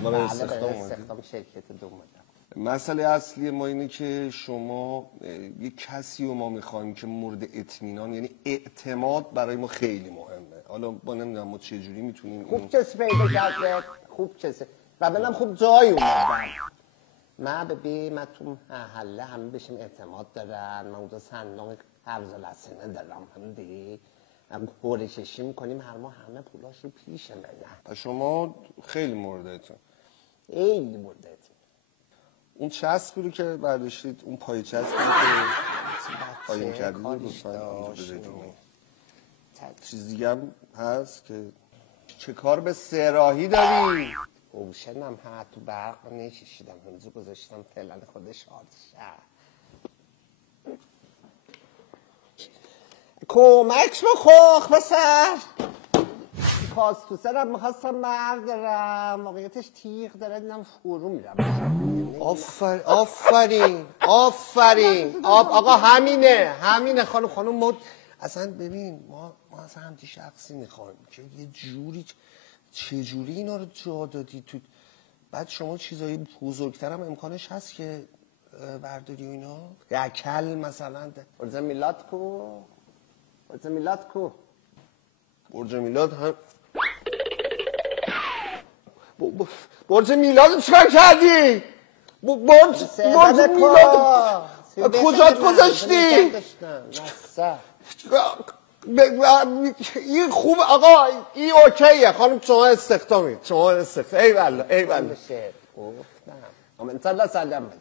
برای بله برای استخدام استخدام شرکت دو اومدم. مسئله اصلی ما اینه که شما یه کسی رو ما میخوایم که مورد اطمینان، یعنی اعتماد برای ما خیلی مهمه. حالا با نمیدونم ما چه جوری میتونیم خوب کسی پیدا کرده، خوب کسی و منم خوب جای اومدم. من ببین من تو محله همه بهشم اعتماد دارن. من اونجا صندوق قرض لسنه دارم، همدی هم قرعه کشی میکنیم هر ماه همه پولاش رو پیش منه. شما خیلی موردتون. خیلی موردتون. اون چسبی رو که برداشتید، اون پای چسبی که قایم کردید رو لطفاً اونجا بذارید. چیز دیگه هم هست که چه کار به سراحی داری؟ اوشنم ها تو برق نشیشیدم، همونجا گذاشتم فعلا خودش آرشه. کمک بخوخ بسر پاس تو سرم میخواستم بردارم، موقعیتش تیغ داره دیدم فرو میرم. آفرین آقا همینه خانم ما اصلا ببین ما اصلا همچی شخصی میخوایم که یه جوری چجوری اینا رو جا دادی تو. بعد شما چیزایی بزرگتر هم امکانش هست که برداری و اینا، یکل مثلا. برج میلاد کو برج میلاد هم برج میلاد چیکار کردی؟ برج میلاد کجات گذاشتی؟ این خوب آقا، این اوکیه خانم، شما استخدامید. ای والله گفتم. انت الله سلام.